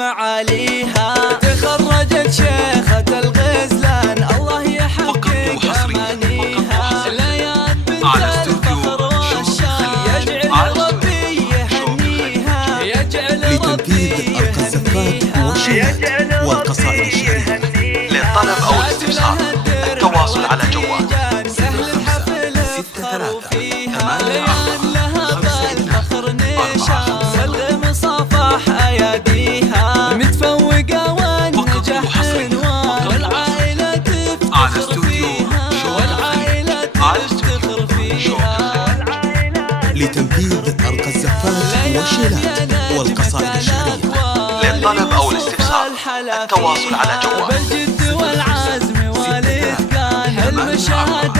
ومعاليها. تخرجت شيخة الغزلان الله يحقق أمانيها. ليال بنت الفخر والشان يجعل ربي يهنيها. لتنفيذ أرقى الزفات والشيلات والقصائد الشعرية. للطلب أو الاستفسار التواصل على جوال 05 أياديها. متفوقة والنجاح عنوان والعائلة تفتخر فيها. والعائلة تفتخر فيها. لتنفيذ أرقى الزفات والشيلات والقصائد الشعرية. للطلب أو الاستفسار التواصل على جوال بالجد والعزم والإتقان. حلم الشهادة